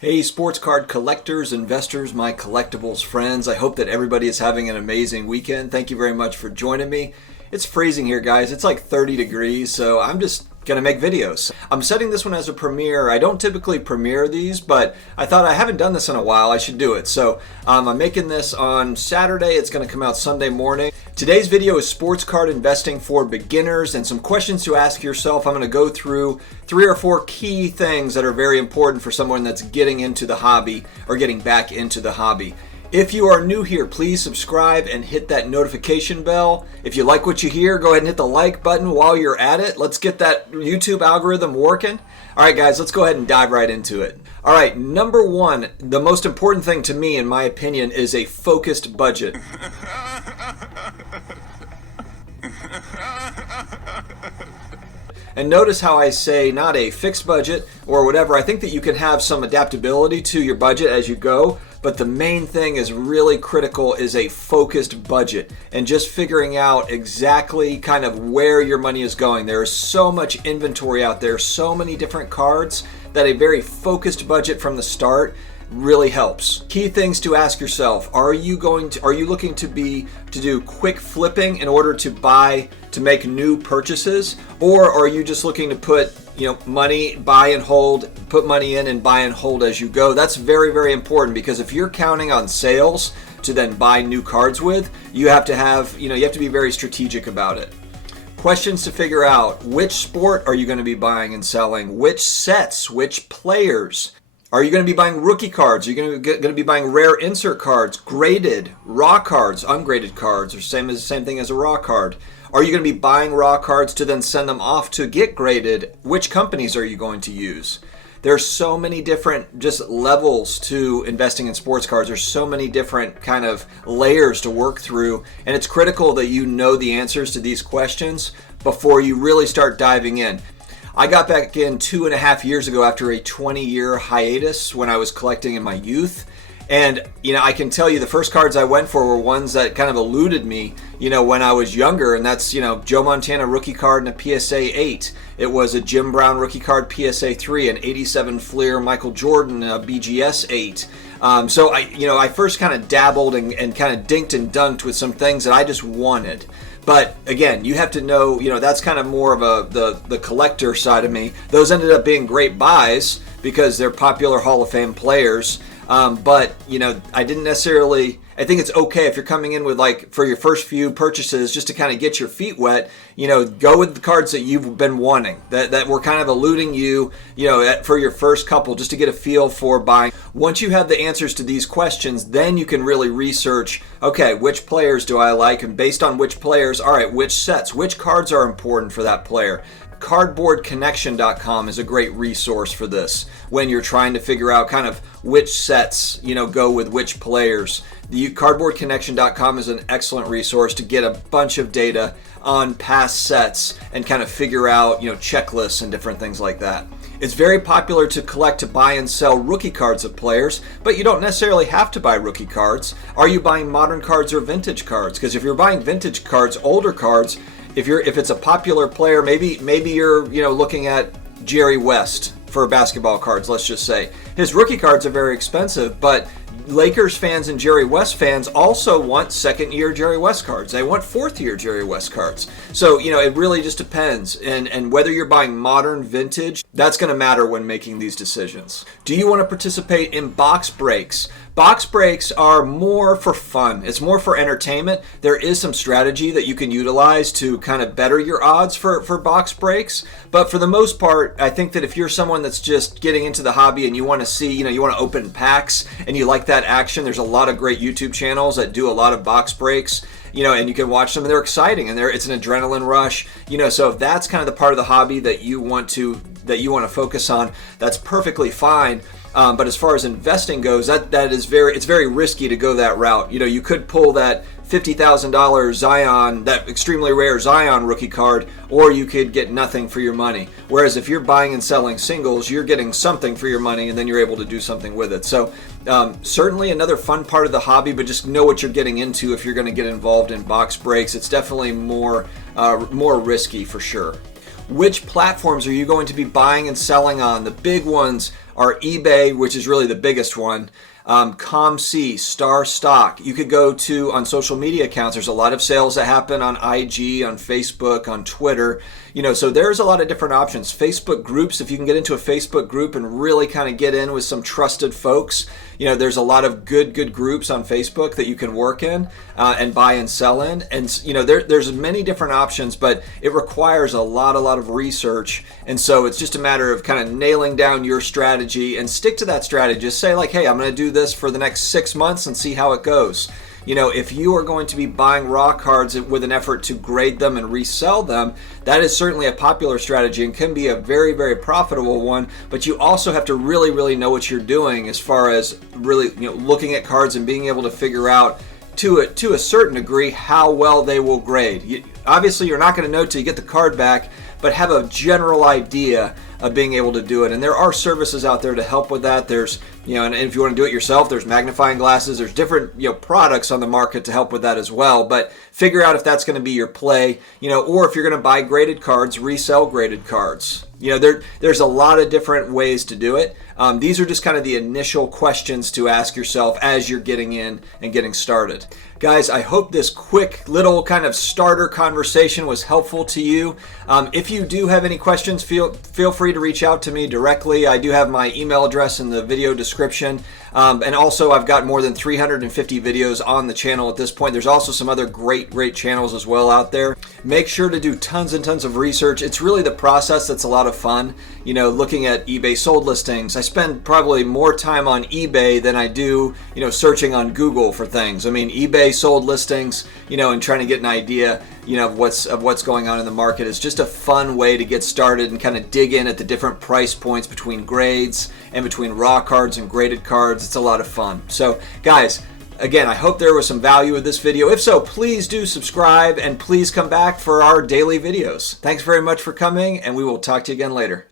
Hey, sports card collectors, investors, my collectibles friends. I hope that everybody is having an amazing weekend. Thank you very much for joining me. It's freezing here, guys. It's like 30 degrees, so I'm just gonna make videos. I'm setting this one as a premiere. I don't typically premiere these, but I thought I haven't done this in a while. I should do it. So I'm making this on Saturday. It's gonna come out Sunday morning. Today's video is sports card investing for beginners and some questions to ask yourself. I'm gonna go through 3 or 4 key things that are very important for someone that's getting into the hobby or getting back into the hobby. If you are new here, please subscribe and hit that notification bell. If you like what you hear, go ahead and hit the like button while you're at it. Let's get that YouTube algorithm working. All right, guys, let's go ahead and dive right into it. All right, number 1, the most important thing to me, in my opinion, is a focused budget. And notice how I say not a fixed budget or whatever. I think that you can have some adaptability to your budget as you go, but the main thing is really critical is a focused budget and just figuring out exactly kind of where your money is going. There is so much inventory out there, so many different cards, that a very focused budget from the start really helps. Key things to ask yourself: are you looking to do quick flipping in order to make new purchases, or are you just looking to put money, buy and hold, put money in and buy and hold as you go? That's very, very important, because if you're counting on sales to then buy new cards with, you have to be very strategic about it. Questions to figure out: which sport are you going to be buying and selling? Which sets? Which players? Are you going to be buying rookie cards? Are you going to be buying rare insert cards, graded, raw cards, ungraded cards, or same thing as a raw card? Are you going to be buying raw cards to then send them off to get graded? Which companies are you going to use? There's so many different just levels to investing in sports cards. There's so many different kind of layers to work through, and it's critical that you know the answers to these questions before you really start diving in. I got back in 2.5 years ago after a 20-year hiatus when I was collecting in my youth. And, I can tell you the first cards I went for were ones that kind of eluded me, when I was younger. And that's, Joe Montana rookie card and a PSA 8. It was a Jim Brown rookie card PSA 3, an 87 Fleer Michael Jordan BGS 8. So I first kind of dabbled and kind of dinked and dunked with some things that I just wanted. But again, you have to know, that's kind of more of the collector side of me. Those ended up being great buys because they're popular Hall of Fame players. But I didn't necessarily. I think it's okay if you're coming in with, for your first few purchases, just to kind of get your feet wet, go with the cards that you've been wanting, that were kind of eluding you, for your first couple, just to get a feel for buying. Once you have the answers to these questions, then you can really research, okay, which players do I like? And based on which players, all right, which sets, which cards are important for that player? Cardboardconnection.com is a great resource for this when you're trying to figure out kind of which sets, go with which players. The Cardboardconnection.com is an excellent resource to get a bunch of data on past sets and kind of figure out, checklists and different things like that. It's very popular to collect, to buy and sell rookie cards of players, but you don't necessarily have to buy rookie cards. Are you buying modern cards or vintage cards? Because if you're buying vintage cards, older cards, if it's a popular player, maybe you're looking at Jerry West for basketball cards, let's just say. His rookie cards are very expensive, but Lakers fans and Jerry West fans also want second-year Jerry West cards. They want fourth-year Jerry West cards. So, it really just depends. And whether you're buying modern, vintage, that's going to matter when making these decisions. Do you want to participate in box breaks? Box breaks are more for fun. It's more for entertainment. There is some strategy that you can utilize to kind of better your odds for box breaks. But for the most part, I think that if you're someone that's just getting into the hobby and you want to see, you want to open packs and you like that action, there's a lot of great YouTube channels that do a lot of box breaks. And you can watch them, and they're exciting, and it's an adrenaline rush. So if that's kind of the part of the hobby that you want to focus on, that's perfectly fine. But as far as investing goes, it's very risky to go that route. You could pull that $50,000 Zion, that extremely rare Zion rookie card, or you could get nothing for your money. Whereas if you're buying and selling singles, you're getting something for your money, and then you're able to do something with it. So certainly another fun part of the hobby, but just know what you're getting into if you're going to get involved in box breaks. It's definitely more risky for sure. Which platforms are you going to be buying and selling on? The big ones are eBay, which is really the biggest one, ComC, Star Stock. You could go to on social media accounts. There's a lot of sales that happen on IG, on Facebook, on Twitter. So there's a lot of different options. Facebook groups, if you can get into a Facebook group and really kind of get in with some trusted folks, there's a lot of good groups on Facebook that you can work in and buy and sell in. And there's many different options, but it requires a lot of research. And so it's just a matter of kind of nailing down your strategy and stick to that strategy. Just say like, hey, I'm going to do this for the next 6 months and see how it goes. If you are going to be buying raw cards with an effort to grade them and resell them, that is certainly a popular strategy and can be a very, very profitable one. But you also have to really know what you're doing as far as really looking at cards and being able to figure out to a certain degree how well they will grade. Obviously, you're not going to know till you get the card back, but have a general idea of being able to do it. And there are services out there to help with that. There's, and if you want to do it yourself, there's magnifying glasses. There's different, products on the market to help with that as well. But figure out if that's going to be your play, or if you're going to buy graded cards, resell graded cards. There's a lot of different ways to do it. These are just kind of the initial questions to ask yourself as you're getting in and getting started. Guys, I hope this quick little kind of starter conversation was helpful to you. If you do have any questions, feel free to reach out to me directly. I do have my email address in the video description. And also I've got more than 350 videos on the channel at this point. There's also some other great channels as well out there. Make sure to do tons and tons of research. It's really the process that's a lot of fun. Looking at eBay sold listings. I spend probably more time on eBay than I do, searching on Google for things. I mean, eBay sold listings, and trying to get an idea, of what's going on in the market is just a fun way to get started and kind of dig in at the different price points between grades and between raw cards and graded cards. It's a lot of fun. So guys, again, I hope there was some value with this video. If so, please do subscribe and please come back for our daily videos. Thanks very much for coming, and we will talk to you again later.